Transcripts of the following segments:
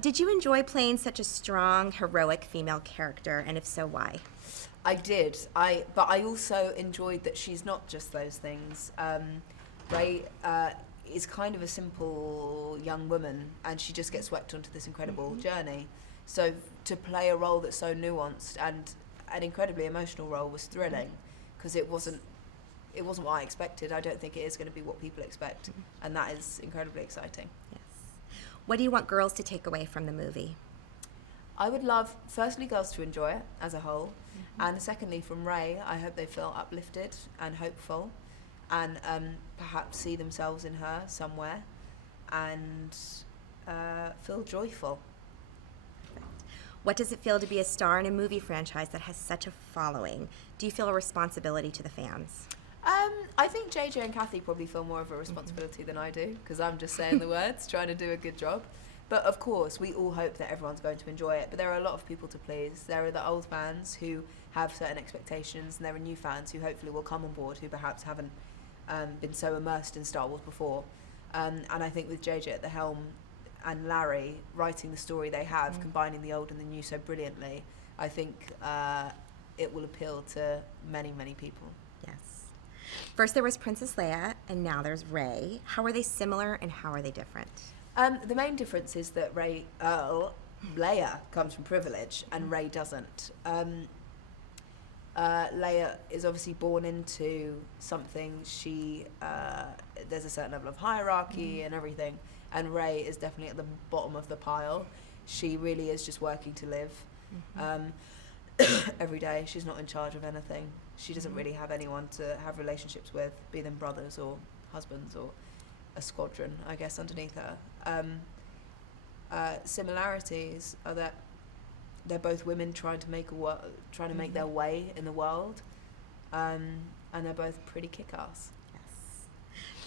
Did you enjoy playing such a strong, heroic female character, and if so, why? I did. But I also enjoyed that she's not just those things. Rey is kind of a simple young woman, and she just gets swept onto this incredible journey. So to play a role that's so nuanced and an incredibly emotional role was thrilling, because it wasn't what I expected. I don't think it is going to be what people expect, and that is incredibly exciting. Yes. What do you want girls to take away from the movie? I would love, firstly, girls to enjoy it as a whole, and secondly, from Rey, I hope they feel uplifted and hopeful, and perhaps see themselves in her somewhere, and feel joyful. What does it feel to be a star in a movie franchise that has such a following? Do you feel a responsibility to the fans? I think JJ and Kathy probably feel more of a responsibility than I do, because I'm just saying the words, trying to do a good job. But of course, we all hope that everyone's going to enjoy it. But there are a lot of people to please. There are the old fans who have certain expectations, and there are new fans who hopefully will come on board who perhaps haven't been so immersed in Star Wars before. And I think with JJ at the helm and Larry writing the story they have, combining the old and the new so brilliantly, I think it will appeal to many, many people. Yes. First there was Princess Leia, and now there's Rey. How are they similar, and how are they different? The main difference is that Leia comes from privilege, and Rey doesn't. Leia is obviously born into something. There's a certain level of hierarchy and everything, and Rey is definitely at the bottom of the pile. She really is just working to live every day. She's not in charge of anything. She doesn't really have anyone to have relationships with, be them brothers or husbands or a squadron, I guess, underneath her. Similarities are that they're both women trying to make their way in the world, and they're both pretty kick-ass. Yes.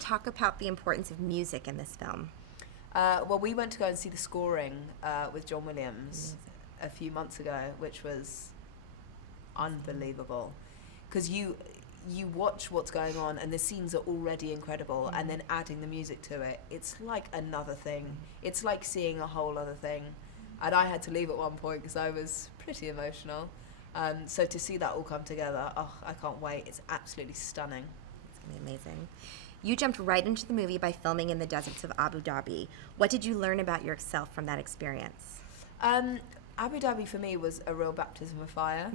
Talk about the importance of music in this film. Well, we went to go and see the scoring with John Williams a few months ago, which was unbelievable, because you watch what's going on and the scenes are already incredible, and then adding the music to it, it's like another thing. It's like seeing a whole other thing, and I had to leave at one point because I was pretty emotional. So to see that all come together, I can't wait. It's absolutely stunning. It's going to be amazing. You jumped right into the movie by filming in the deserts of Abu Dhabi. What did you learn about yourself from that experience? Abu Dhabi for me was a real baptism of fire.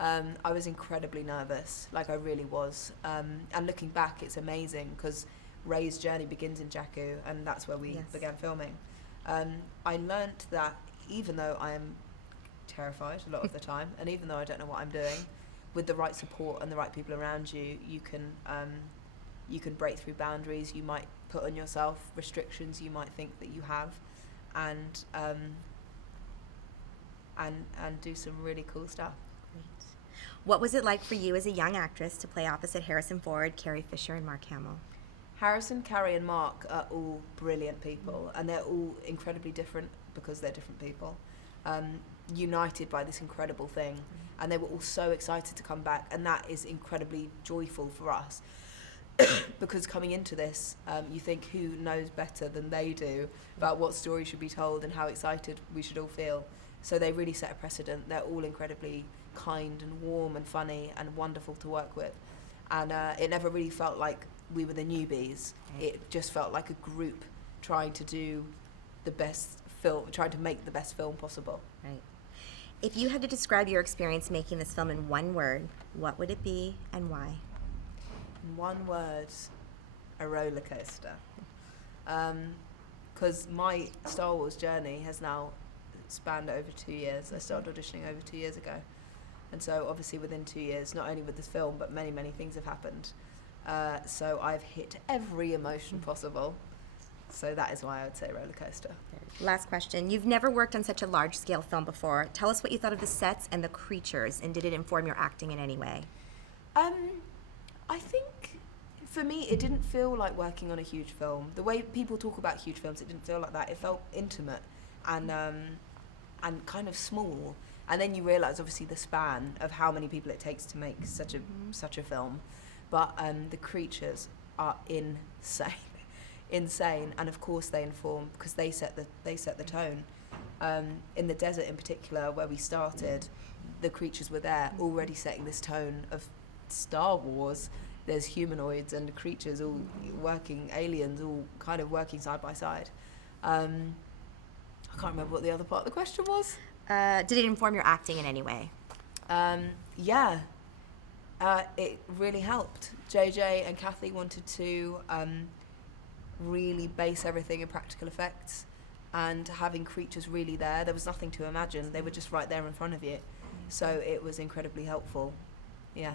I was incredibly nervous, like I really was. And looking back, it's amazing, because Rey's journey begins in Jakku, and that's where we began filming. I learnt that even though I am terrified a lot of the time, and even though I don't know what I'm doing, with the right support and the right people around you, you can break through boundaries. You might put on yourself restrictions you might think that you have, and do some really cool stuff. Great. What was it like for you as a young actress to play opposite Harrison Ford, Carrie Fisher, and Mark Hamill? Harrison, Carrie, and Mark are all brilliant people, and they're all incredibly different because they're different people, united by this incredible thing, and they were all so excited to come back, and that is incredibly joyful for us. Because coming into this, you think, who knows better than they do about what story should be told and how excited we should all feel. So they really set a precedent. They're all incredibly kind and warm and funny and wonderful to work with. And it never really felt like we were the newbies. It just felt like a group trying to do the best film, trying to make the best film possible. Right. If you had to describe your experience making this film in one word, what would it be and why? In one word, a roller coaster. Because my Star Wars journey has now spanned over 2 years. I started auditioning over 2 years ago, and so obviously within 2 years, not only with this film, but many things have happened. So I've hit every emotion possible. So that is why I would say roller coaster. Last question. You've never worked on such a large-scale film before. Tell us what you thought of the sets and the creatures, and did it inform your acting in any way? I think for me, it didn't feel like working on a huge film. The way people talk about huge films, it didn't feel like that. It felt intimate and kind of small. And then you realise, obviously, the span of how many people it takes to make such a film. But the creatures are insane, and of course they inform, because they set the tone. In the desert in particular, where we started, the creatures were there, already setting this tone of Star Wars. There's humanoids and creatures all working, aliens all kind of working side by side. I can't remember what the other part of the question was. Did it inform your acting in any way? Yeah. It really helped. JJ and Kathy wanted to really base everything in practical effects, and having creatures really there was nothing to imagine. They were just right there in front of you. So it was incredibly helpful. Yeah.